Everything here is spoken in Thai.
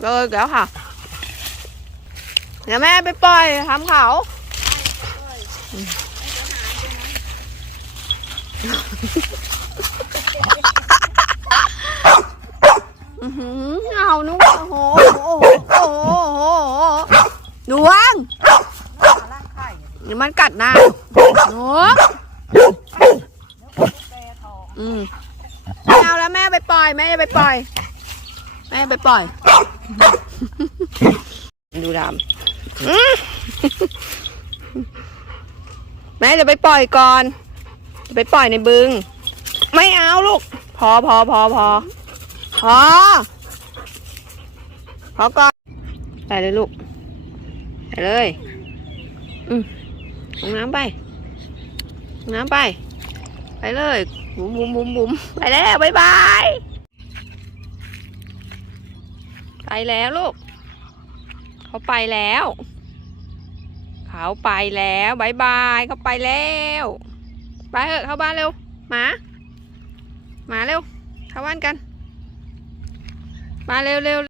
เลยแล้วค่ะ เดี๋ยวแม่ไปปล่อยทำเขาเอานุ๊กโอ้โห โอ้โห โอ้โหดวงเดี๋ยวมันกัดหน้าหนูอืมไม่เอาแล้วแม่ไปปล่อย แม่จะไปปล่อย แม่ไปปล่อย ดูดำอื้อแม่จะไปปล่อยก่อน จะไปปล่อยในบึง ไม่เอาลูก พอพอพอพอพอพอก่อนไปเลยลูกไปเลยอืมลงน้ำไปลงน้ำไป ไปเลยบุ๋มบุ๋มบุ๋มบุ๋มไปแล้ว บ๊ายบาย ไปแล้วลูก เขาไปแล้ว เขาไปแล้วบายบายเขาไปแล้ว ไปเถอะเข้าบ้านเร็ว หมา หมาเร็ว เข้าบ้านกัน มาเร็วเร็ว